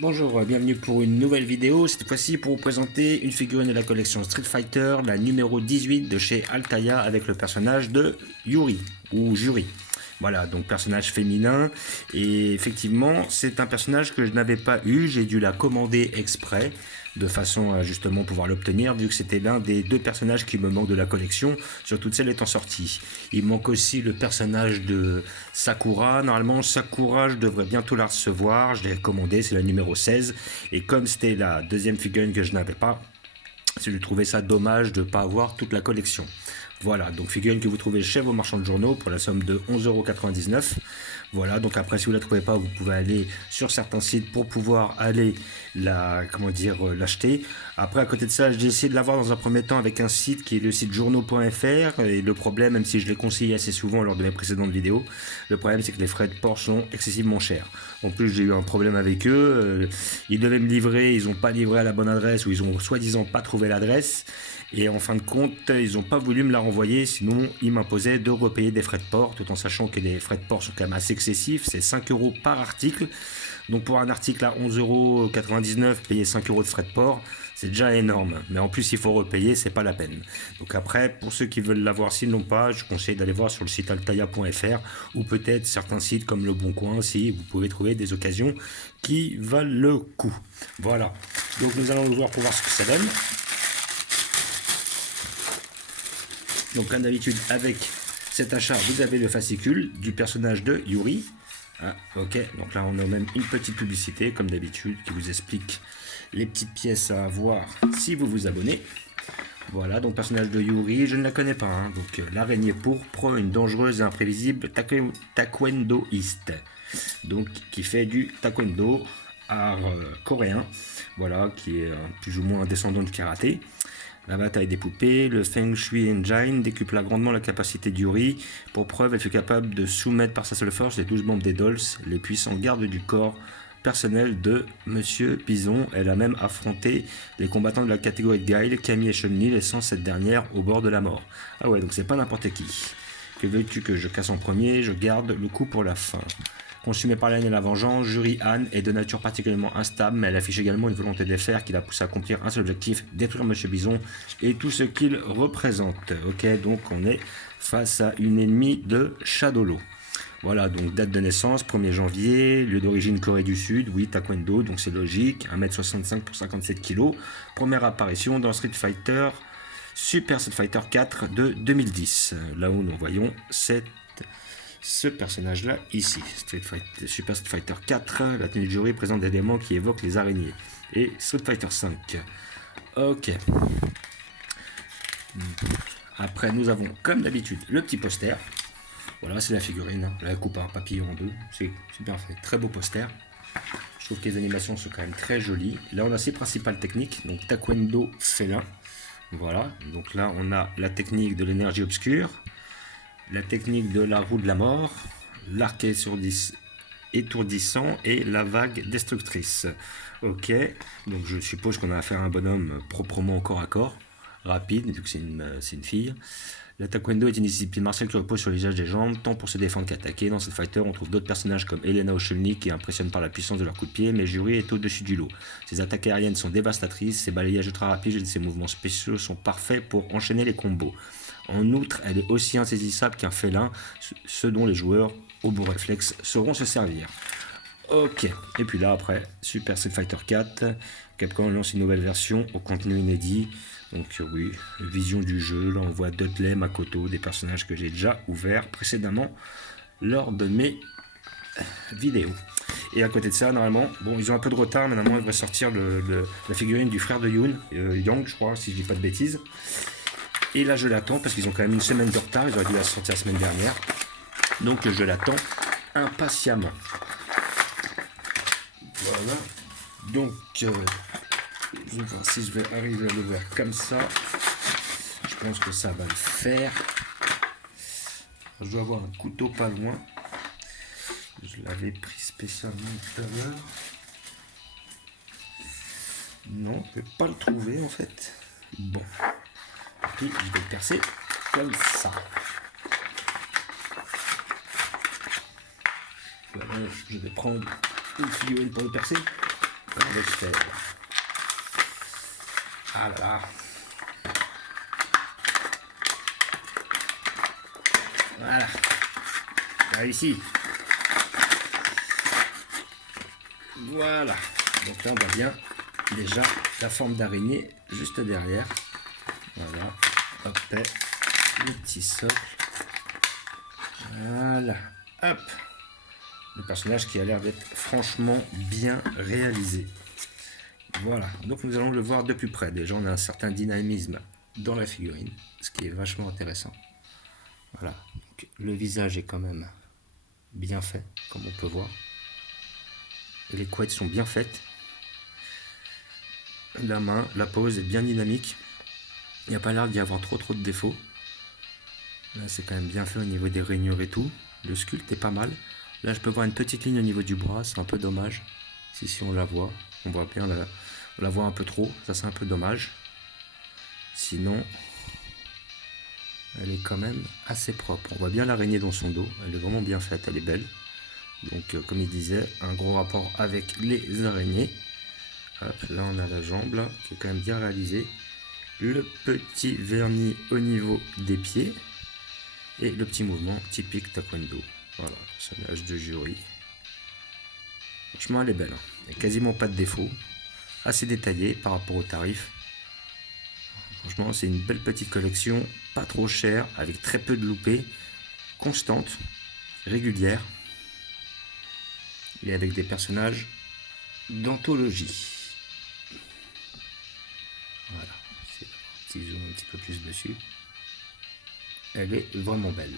Bonjour, bienvenue pour une nouvelle vidéo, cette fois-ci pour vous présenter une figurine de la collection Street Fighter, la numéro 18 de chez Altaïa avec le personnage de Yuri, ou Juri. Voilà, donc personnage féminin, et effectivement c'est un personnage que je n'avais pas eu, j'ai dû la commander exprès, de façon à justement pouvoir l'obtenir, vu que c'était l'un des deux personnages qui me manquent de la collection, sur toutes celles étant sorties. Il manque aussi le personnage de Sakura. Normalement, Sakura, je devrais bientôt la recevoir. Je l'ai commandé, c'est la numéro 16. Et comme c'était la deuxième figurine que je n'avais pas, j'ai trouvé ça dommage de ne pas avoir toute la collection. Voilà, donc figurine que vous trouvez chez vos marchands de journaux pour la somme de 11,99 €. Voilà, donc après si vous ne la trouvez pas, vous pouvez aller sur certains sites pour pouvoir aller l'acheter. Après à côté de ça, j'ai essayé de l'avoir dans un premier temps avec un site qui est le site journaux.fr, et le problème, même si je l'ai conseillé assez souvent lors de mes précédentes vidéos, le problème c'est que les frais de port sont excessivement chers. En plus j'ai eu un problème avec eux, ils devaient me livrer, ils n'ont pas livré à la bonne adresse, ou ils ont soi-disant pas trouvé l'adresse. Et en fin de compte, ils n'ont pas voulu me la renvoyer, sinon ils m'imposaient de repayer des frais de port, tout en sachant que les frais de port sont quand même assez excessifs, c'est 5 € par article. Donc pour un article à 11,99 €, payer 5 € de frais de port, c'est déjà énorme. Mais en plus, il faut repayer, c'est pas la peine. Donc après, pour ceux qui veulent l'avoir, s'ils n'ont pas, je conseille d'aller voir sur le site altaïa.fr ou peut-être certains sites comme Le Bon Coin, si vous pouvez trouver des occasions qui valent le coup. Voilà. Donc nous allons le voir pour voir ce que ça donne. Donc comme d'habitude avec cet achat vous avez le fascicule du personnage de Yuri. Ah, ok, donc là on a même une petite publicité comme d'habitude qui vous explique les petites pièces à avoir si vous vous abonnez. Voilà, donc personnage de Yuri, je ne la connais pas, hein. Donc l'araignée pourpre, une dangereuse et imprévisible taekwondoïste, donc qui fait du taekwondo, art coréen, voilà, qui est plus ou moins un descendant du karaté. La bataille des poupées, le Feng Shui Engine décupla grandement la capacité d'Yuri. Pour preuve, elle fut capable de soumettre par sa seule force les 12 membres des Dolls, les puissants gardes du corps personnel de Monsieur Bison. Elle a même affronté les combattants de la catégorie de Guile, Camille et Chun-Li, laissant cette dernière au bord de la mort. Ah ouais, donc c'est pas n'importe qui. Que veux-tu que je casse en premier? Je garde le coup pour la fin. Consumée par la haine et la vengeance, Juri Han est de nature particulièrement instable, mais elle affiche également une volonté de fer qui la pousse à accomplir un seul objectif, détruire Monsieur Bison et tout ce qu'il représente. Ok, donc on est face à une ennemie de Shadolo. Voilà, donc date de naissance, 1er janvier, lieu d'origine Corée du Sud, oui, taekwondo, donc c'est logique, 1,65 m pour 57 kg. Première apparition dans Street Fighter, Super Street Fighter 4 de 2010, là où nous voyons ce personnage-là ici. Super Street Fighter 4, la tenue de Juri présente des éléments qui évoquent les araignées. Et Street Fighter 5. Ok. Après, nous avons, comme d'habitude, le petit poster. Voilà, c'est la figurine. Là, elle coupe un papillon en deux. C'est bien fait. Très beau poster. Je trouve que les animations sont quand même très jolies. Là, on a ses principales techniques. Donc, taekwondo félin. Voilà. Donc là, on a la technique de l'énergie obscure, la technique de la roue de la mort, l'arc étourdissant et la vague destructrice. Ok, donc je suppose qu'on a affaire à un bonhomme proprement corps à corps, rapide, vu que c'est une fille. Le taekwondo est une discipline martiale qui repose sur l'usage des jambes, tant pour se défendre qu'attaquer. Dans cette fighter, on trouve d'autres personnages comme Elena ou Chun-Li qui impressionnent par la puissance de leurs coups de pied, mais Juri est au-dessus du lot. Ses attaques aériennes sont dévastatrices, ses balayages ultra rapides et ses mouvements spéciaux sont parfaits pour enchaîner les combos. En outre, elle est aussi insaisissable qu'un félin, ce dont les joueurs au beau réflexe sauront se servir. Ok, et puis là après, Super Street Fighter 4, Capcom lance une nouvelle version au contenu inédit. Donc oui, vision du jeu, là on voit Dudley, Makoto, des personnages que j'ai déjà ouverts précédemment lors de mes vidéos. Et à côté de ça, normalement, bon ils ont un peu de retard, mais normalement ils devraient sortir la figurine du frère de Yoon, Yang je crois, si je dis pas de bêtises. Et là je l'attends parce qu'ils ont quand même une semaine de retard, ils auraient dû la sortir la semaine dernière. Donc je l'attends impatiemment. Voilà. Donc je vais voir si je vais arriver à l'ouvrir comme ça. Je pense que ça va le faire. Je dois avoir un couteau pas loin. Je l'avais pris spécialement tout à l'heure. Non, je ne peux pas le trouver en fait. Bon. Puis je vais le percer comme ça. Voilà, je vais prendre une figurine pour le percer. On va le faire. Ah là là. Voilà. Réussi. Voilà. Donc là, on voit bien déjà la forme d'araignée juste derrière. Voilà. Hop. Le petit socle. Voilà. Hop. Le personnage qui a l'air d'être franchement bien réalisé. Voilà. Donc nous allons le voir de plus près. Déjà, on a un certain dynamisme dans la figurine, ce qui est vachement intéressant. Voilà. Donc, le visage est quand même bien fait, comme on peut voir. Les couettes sont bien faites. La main, la pose est bien dynamique. Il n'y a pas l'air d'y avoir trop de défauts. Là, c'est quand même bien fait au niveau des rainures et tout. Le sculpte est pas mal. Là, je peux voir une petite ligne au niveau du bras. C'est un peu dommage. Si on la voit, on voit bien, on la voit un peu trop. Ça, c'est un peu dommage. Sinon, elle est quand même assez propre. On voit bien l'araignée dans son dos. Elle est vraiment bien faite. Elle est belle. Donc, comme il disait, un gros rapport avec les araignées. Hop, là, on a la jambe là, qui est quand même bien réalisée. Le petit vernis au niveau des pieds. Et le petit mouvement typique taekwondo. Voilà, personnage de jury. Franchement, elle est belle. Il n'y a quasiment pas de défaut. Assez détaillé par rapport au tarif. Franchement, c'est une belle petite collection. Pas trop chère, avec très peu de loupés. Constante, régulière. Et avec des personnages d'anthologie. Voilà. C'est un petit zoom un petit peu plus dessus. Elle est vraiment belle.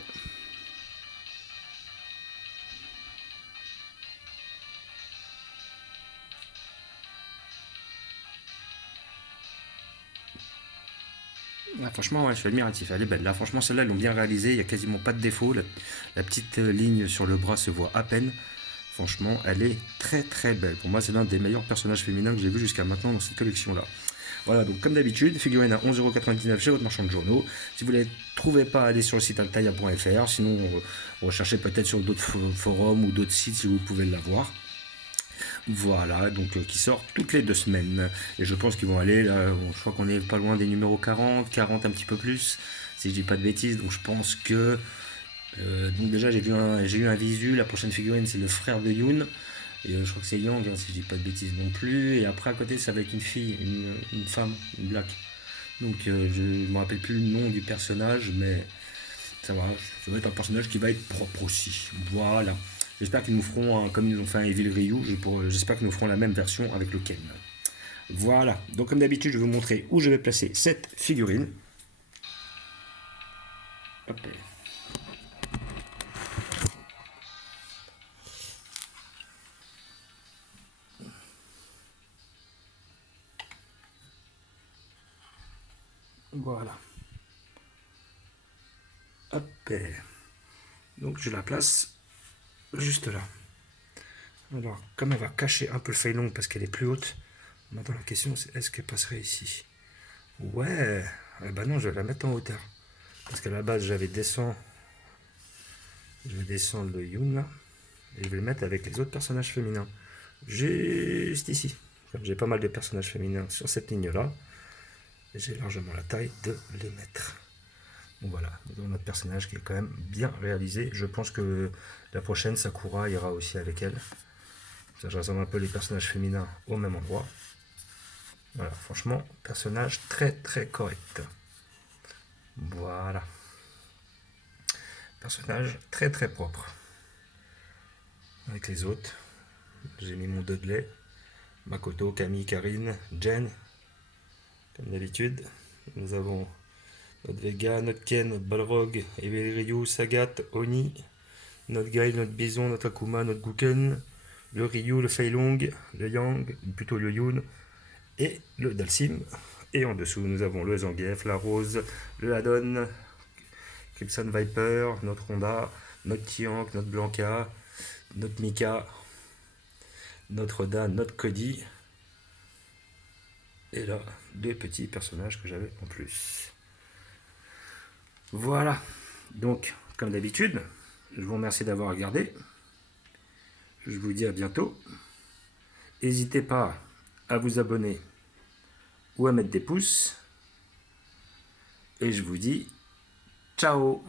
Ah, franchement, ouais, je suis admiratif, elle est belle. Là, franchement, celle-là, ils l'ont bien réalisée, il n'y a quasiment pas de défaut. La petite ligne sur le bras se voit à peine. Franchement, elle est très belle. Pour moi, c'est l'un des meilleurs personnages féminins que j'ai vu jusqu'à maintenant dans cette collection-là. Voilà, donc comme d'habitude, figurine à 11,99€ chez votre marchand de journaux. Si vous ne les trouvez pas, allez sur le site altaïa.fr. Sinon, recherchez peut-être sur d'autres forums ou d'autres sites si vous pouvez l'avoir. Voilà, donc qui sort toutes les 2 semaines. Et je pense qu'ils vont aller, là, je crois qu'on est pas loin des numéros 40, 40 un petit peu plus, si je dis pas de bêtises. Donc je pense que... donc déjà j'ai eu un visu, la prochaine figurine c'est le frère de Yoon. Et je crois que c'est Yang, hein, si je dis pas de bêtises non plus. Et après à côté ça va être une fille, une femme, une black. Donc je ne me rappelle plus le nom du personnage, mais ça va être un personnage qui va être propre aussi. Voilà. J'espère qu'ils nous feront, comme ils ont fait un Evil Ryu, j'espère qu'ils nous feront la même version avec le Ken. Voilà. Donc comme d'habitude, je vais vous montrer où je vais placer cette figurine. Hop. Voilà. Hop. Donc je la place juste là. Alors, comme elle va cacher un peu le Feilong parce qu'elle est plus haute, maintenant la question c'est est-ce qu'elle passerait ici? Ouais, eh ben non, je vais la mettre en hauteur. Parce qu'à la base, je vais descendre le Yoon là, et je vais le mettre avec les autres personnages féminins. Juste ici. Comme j'ai pas mal de personnages féminins sur cette ligne là, j'ai largement la taille de les mettre. Donc voilà, nous avons notre personnage qui est quand même bien réalisé. Je pense que la prochaine, Sakura, ira aussi avec elle. Ça, je rassemble un peu les personnages féminins au même endroit. Voilà, franchement, personnage très correct. Voilà. Personnage très propre. Avec les autres, j'ai mis mon Dudley, Makoto, Camille, Karine, Jen. Comme d'habitude, nous avons notre Vega, notre Ken, notre Balrog, Evil Ryu, Sagat, Oni, notre Guy, notre Bison, notre Akuma, notre Guken, le Ryu, le Feilong, le Yang, plutôt le Yoon, et le Dalsim. Et en dessous, nous avons le Zangief, la Rose, le Hadon, Crimson Viper, notre Honda, notre Tiank, notre Blanca, notre Mika, notre Dan, notre Cody. Et là, 2 petits personnages que j'avais en plus. Voilà. Donc, comme d'habitude, je vous remercie d'avoir regardé. Je vous dis à bientôt. N'hésitez pas à vous abonner ou à mettre des pouces. Et je vous dis ciao.